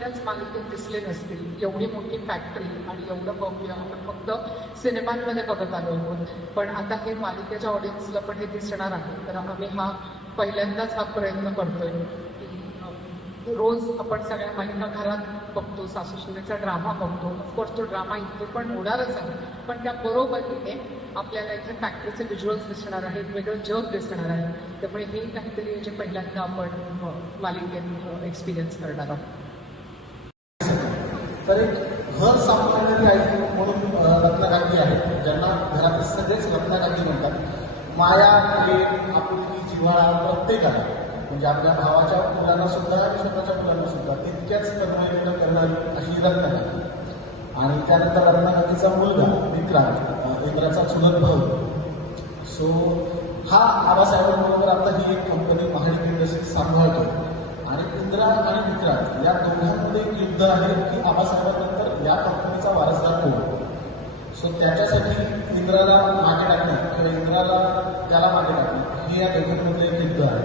कुठल्याच मालिकेत दिसले नसतील. एवढी मोठी फॅक्टरी आणि एवढं भव्य आपण फक्त सिनेमांमध्ये बघत आलो आहोत. पण आता हे मालिकेच्या ऑडियन्सला पण हे दिसणार आहे. तर आम्ही हा पहिल्यांदाच हा प्रयत्न करतोय की रोज आपण सगळ्या मालिका घरात बघतो सासू सुनेचा ड्रामा बघतो. ऑफकोर्स तो ड्रामा इथे पण होणारच आहे. पण त्या बरोबरीने आपल्याला इथे फॅक्टरीचे व्हिज्युअल्स दिसणार आहेत वेगळं जग दिसणार आहे. त्यामुळे हे काहीतरी जे पहिल्यांदा आपण मालिकेत एक्सपिरियन्स करणार आहोत. तर एक घर सांभाळणारी आई म्हणून अ, आहे ज्यांना घरातील सगळेच रत्नाकांती म्हणतात. माया प्रेम आपुलकी जिव्हाळा प्रत्येकाला म्हणजे आपल्या भावाच्या मुलांना सुद्धा आणि स्वतःच्या मुलांना सुद्धा तितक्याच तरुण करणारी अशी रत्नाकांती आणि त्यानंतर रत्नाकांतीचा मुलगा विक्रांत इंद्राचा चुलत भाऊ. सो हा आबासाहेबांबरोबर आता ही एक कंपनी महाडिक इंडस्ट्री सांभाळतो आणि इंदिरा आणि विक्रांत या दोघांमध्ये आहे की आबासाहेबांनंतर या कंपनीचा वारसदार कोण? सो त्याच्यासाठी इंद्राला मागे टाकणे किंवा इंद्राला त्याला मागे टाकणे हे या दोघांमध्ये एक युद्ध आहे.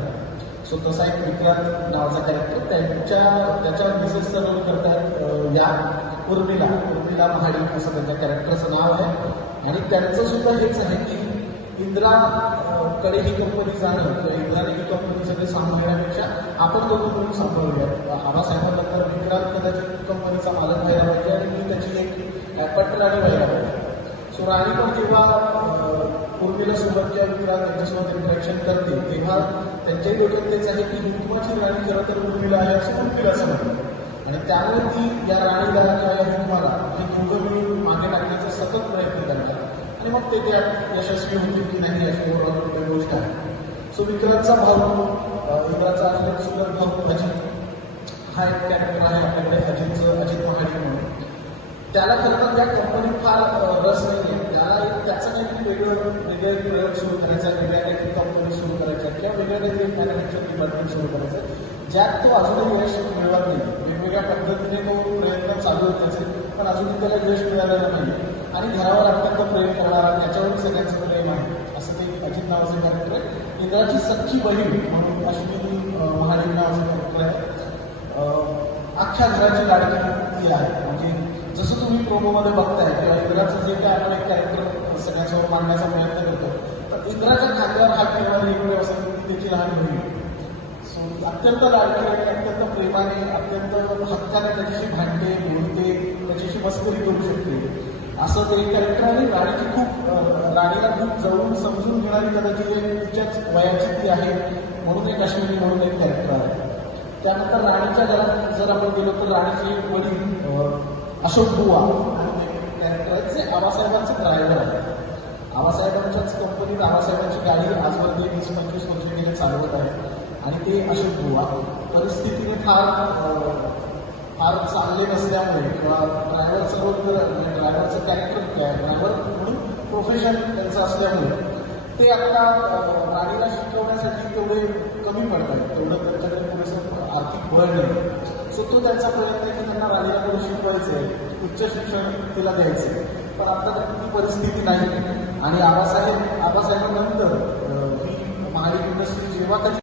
सो तसा एक विक्रांत नावाचा कॅरेक्टर त्यांच्या त्याच्या मिसेसचा रोल करतात या उर्मिला. उर्मिला महाडिक असं त्यांच्या कॅरेक्टरचं नाव आहे. आणि त्यांचं सुद्धा हेच आहे की इंद्रा कडे ही कंपनी जाणं किंवा इंद्राने ही कंपनी सगळी सांभाळण्यापेक्षा आपण दोघं मिळून सांभाळूया. आबासाहेबांनंतर विक्रांत कंपनीचा मालक व्हायला पाहिजे आणि मी त्याची एक पटराणी व्हायला पाहिजे. सो राणी पण जेव्हा पूर्वीला उर्मिला सोबत किंवा विक्रांत त्यांच्यासोबत इंटरॅक्शन करते तेव्हा त्यांच्याही डोक्यात तेच आहे की हुकुमाची राणी खरं तर उर्मिला आहे असं उर्मिला असं म्हणतात आणि त्यामुळे ती या राणीला किंवा या हुकुमाला हे दोघं मिळून मागे टाकण्याचा सतत प्रयत्न करतात. आणि मग ते त्यात यशस्वी होतील की नाही अशी ओव्हरऑल गोष्ट आहे. सो विक्रांतचा भाऊ इंद्राचा सुंदर भाऊ अजित हा एक कॅरेक्टर आहे आपल्याकडे अजितचं अजित महाडिक म्हणून. त्याला खरं तर त्या कंपनीत फार रस नाही आहे त्याला त्याचं काहीतरी वेगळं वेगळे प्रयोग सुरू करायचा वेगळ्या काहीतरी कंपनी सुरू करायच्या किंवा वेगळ्या काहीतरी मॅन्युफॅक्चर डिपार्टमेंट सुरू करायचं ज्यात तो अजूनही यश मिळवत नाही. वेगवेगळ्या पद्धतीने तो प्रयत्न चालू होत त्याचे पण अजूनही त्याला यश मिळालेलं नाही आणि घरावर अत्यंत प्रेम करणारा त्याच्यावर सगळ्यांचं प्रेम आहे असं ते अजित नावाचं कॅरेक्टर आहे. इंद्राची सख्खी बहीण म्हणून अश्विनी अ, नावाचं कॅरेक्टर आहे. अख्ख्या घराची लाडकी आहे. म्हणजे जसं तुम्ही प्रोमोमध्ये बघताय किंवा इंद्राचं जे काय आपण एक कॅरेक्टर सगळ्यांसमोर मांडण्याचा प्रयत्न करतो तर इंद्राच्या खांद्यावर हात ठेवणारी एक वेळ असं ती त्याची लहान होईल सो अत्यंत लाडकी आणि अत्यंत प्रेमाने अत्यंत हक्काने त्याच्याशी भांडते बोलते त्याच्याशी मस्करी करू शकते. असं ते कॅरेक्टर आणि राणीची खूप राणीला खूप जवळून समजून घेणारी कदाचित तिच्याच वयाची ती आहे. म्हणून एक अश्विनी म्हणून एक कॅरेक्टर आहे. त्यानंतर राणीच्या घरात जर आपण गेलो तर राणीची वडील अशोक बुवा म्हणून कॅरेक्टर आहे जे आबासाहेबांचे ड्रायव्हर आहे. आबासाहेबांच्याच कंपनीत आबासाहेबांची गाडी आजवर ते वीस पंचवीस वर्ष गेले चालवत आहे. आणि ते अशोक बुवा परिस्थितीने फार फार चांगले नसल्यामुळे किंवा ड्रायव्हरचं रोल ड्रायव्हरचं कॅरेक्टर ड्रायव्हर म्हणून प्रोफेशन त्यांचं असल्यामुळे ते आता गाडीला राणीला शिकवण्यासाठी तेवढे कमी पडत आहेत तेवढं त्यांच्याकडे पुरेसं सो तो त्यांचा प्रयत्न आहे की त्यांना राणीला पुढे शिकवायचं आहे उच्च शिक्षण तिला द्यायचं आहे पण आता ती परिस्थिती नाही. आणि आबासाहेब आबासाहेबांनंतर ही महाडिक इंडस्ट्री जेव्हा कधी